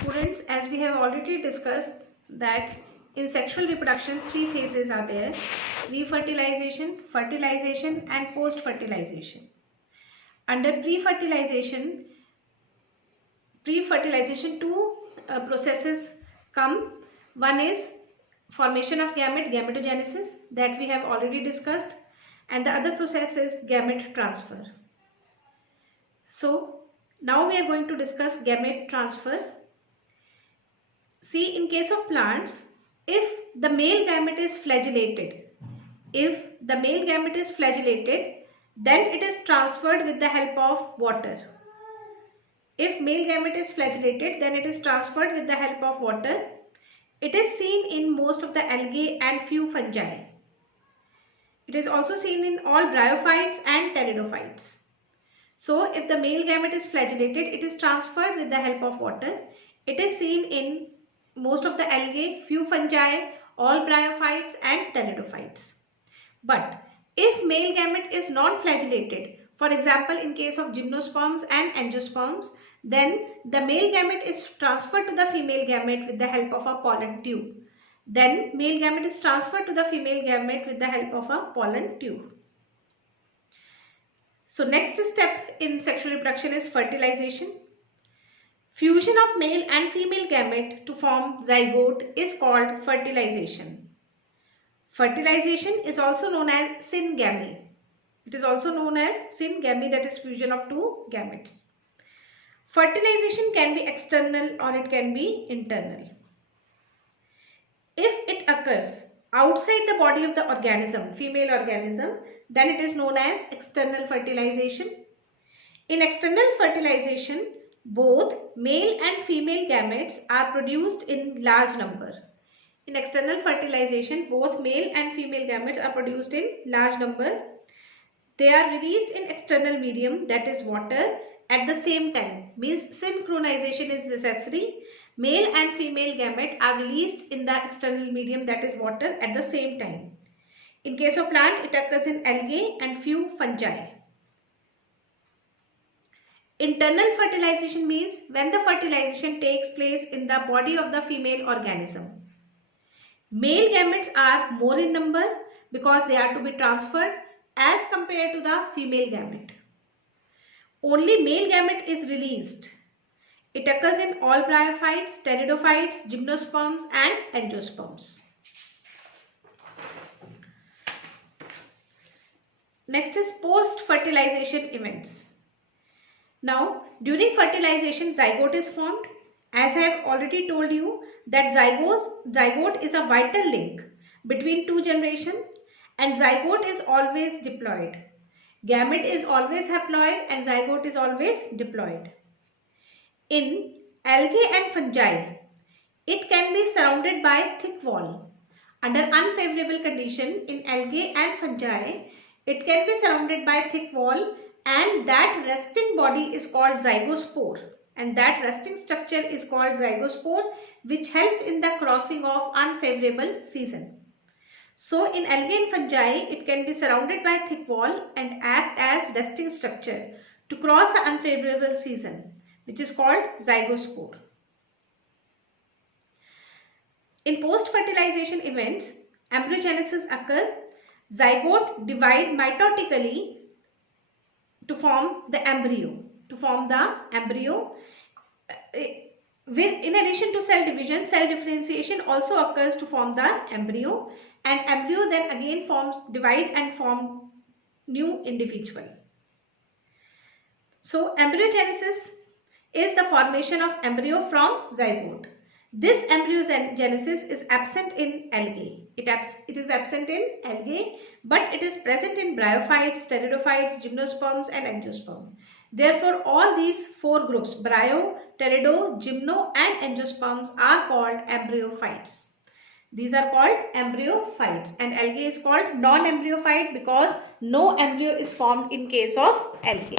Students, as we have already discussed that in sexual reproduction, three phases are there: pre-fertilization, fertilization and post-fertilization. Under pre-fertilization, two processes come. One is formation of gamete, gametogenesis, that we have already discussed, and the other process is gamete transfer. So now we are going to discuss gamete transfer. See, in case of plants, if the male gamete is flagellated, then it is transferred with the help of water. If male gamete is flagellated, then it is transferred with the help of water. It is seen in most of the algae and few fungi. It is also seen in all bryophytes and pteridophytes. So, if the male gamete is flagellated, it is transferred with the help of water. It is seen in most of the algae, few fungi, all bryophytes and pteridophytes. But if male gamete is non-flagellated, for example in case of gymnosperms and angiosperms, then the male gamete is transferred to the female gamete with the help of a pollen tube. Then male gamete is transferred to the female gamete with the help of a pollen tube. So next step in sexual reproduction is fertilization. Fusion of male and female gamete to form zygote is called fertilization. Fertilization is also known as syngamy. It is also known as syngamy, that is fusion of two gametes. Fertilization can be external or it can be internal. If it occurs outside the body of the organism, female organism, then it is known as external fertilization. In external fertilization, both male and female gametes are produced in large number. In external fertilization, both male and female gametes are produced in large number. They are released in external medium, that is water, at the same time. Means synchronization is necessary. Male and female gamete are released in the external medium, that is water, at the same time. In case of plant, it occurs in algae and few fungi. Internal fertilization means when the fertilization takes place in the body of the female organism. Male gametes are more in number because they are to be transferred as compared to the female gamete. Only male gamete is released. It occurs in all bryophytes, pteridophytes, gymnosperms and angiosperms. Next is post-fertilization events. Now, during fertilization, zygote is formed. As I have already told you that zygote is a vital link between two generations, and zygote is always diploid. Gamete is always haploid and zygote is always diploid. In algae and fungi, it can be surrounded by thick wall. Under unfavorable condition in algae and fungi, it can be surrounded by thick wall, and that resting body is called zygospore, and that resting structure is called zygospore, which helps in the crossing of unfavorable season. So in algae and fungi, it can be surrounded by thick wall and act as resting structure to cross the unfavorable season, which is called zygospore. In post-fertilization events, embryogenesis occur. Zygote divide mitotically to form the embryo. In addition to cell division, cell differentiation also occurs to form the embryo, and embryo then again divide and form new individual. So embryogenesis is the formation of embryo from zygote. This embryogenesis is absent in algae. It is absent in algae, but it is present in bryophytes, pteridophytes, gymnosperms and angiosperms. Therefore, all these four groups, bryo, pterido, gymno and angiosperms, are called embryophytes. These are called embryophytes, and algae is called non-embryophyte because no embryo is formed in case of algae.